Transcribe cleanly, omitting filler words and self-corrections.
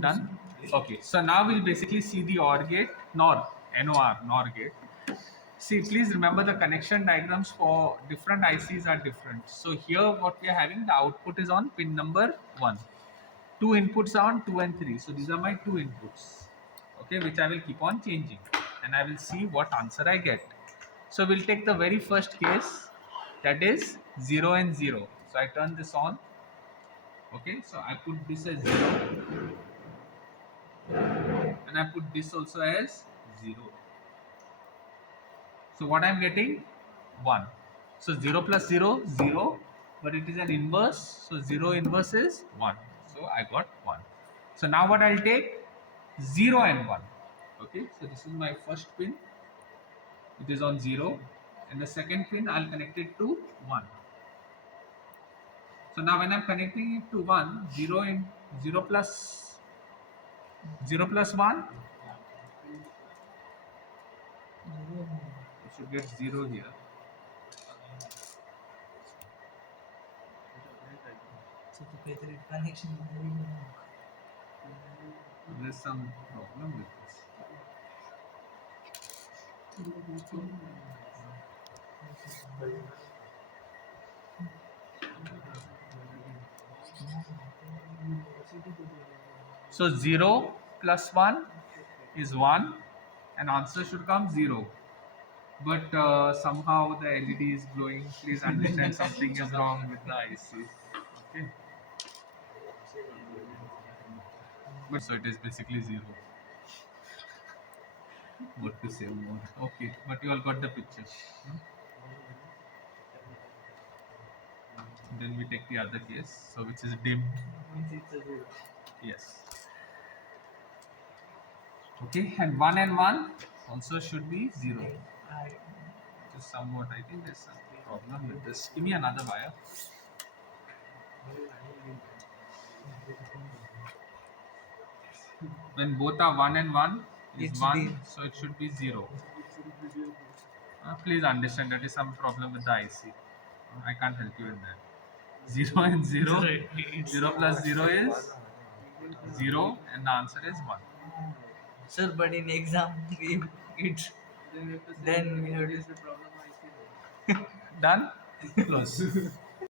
Done? Okay, so now we'll basically see the OR gate, NOR gate. See, please remember the connection diagrams for different ICs are different. So here what we are having, the output is on pin number 1. Two inputs are on 2 and 3. So these are my two inputs, okay, which I will keep on changing and I will see what answer I get. So we'll take the very first case, that is 0 and 0. So I turn this on, okay, so I put this as 0 and I put this also as 0. So what I am getting? 1. So 0 plus 0, 0, but it is an inverse. So 0 inverse is 1. So I got 1. So now what I'll take? 0 and 1. Okay, so this is my first pin. It is on 0. And the second pin I'll connect it to 1. So now when I'm connecting it to 1, 0 in 0 plus 0 plus 1, you should get 0 here. So to get the connection, There's some problem with this. So 0 plus 1 is 1 and answer should come 0. But somehow the LED is glowing. Please understand something is wrong with the IC. Okay. But so it is basically 0. What to say more? Okay, but you all got the picture. Hmm? Then we take the other case, so which is dim. Yes. Okay, and 1 and 1 also should be 0. Which is somewhat, I think there's some problem with this. Give me another wire. When both are 1 and 1 is It's 1, dim. so it should be 0. Please understand that is some problem with the IC. I can't help you in that. 0 and 0. 0 plus 0 is 0 and the answer is 1. Sir, but in exam, it's then we have to Done? Close.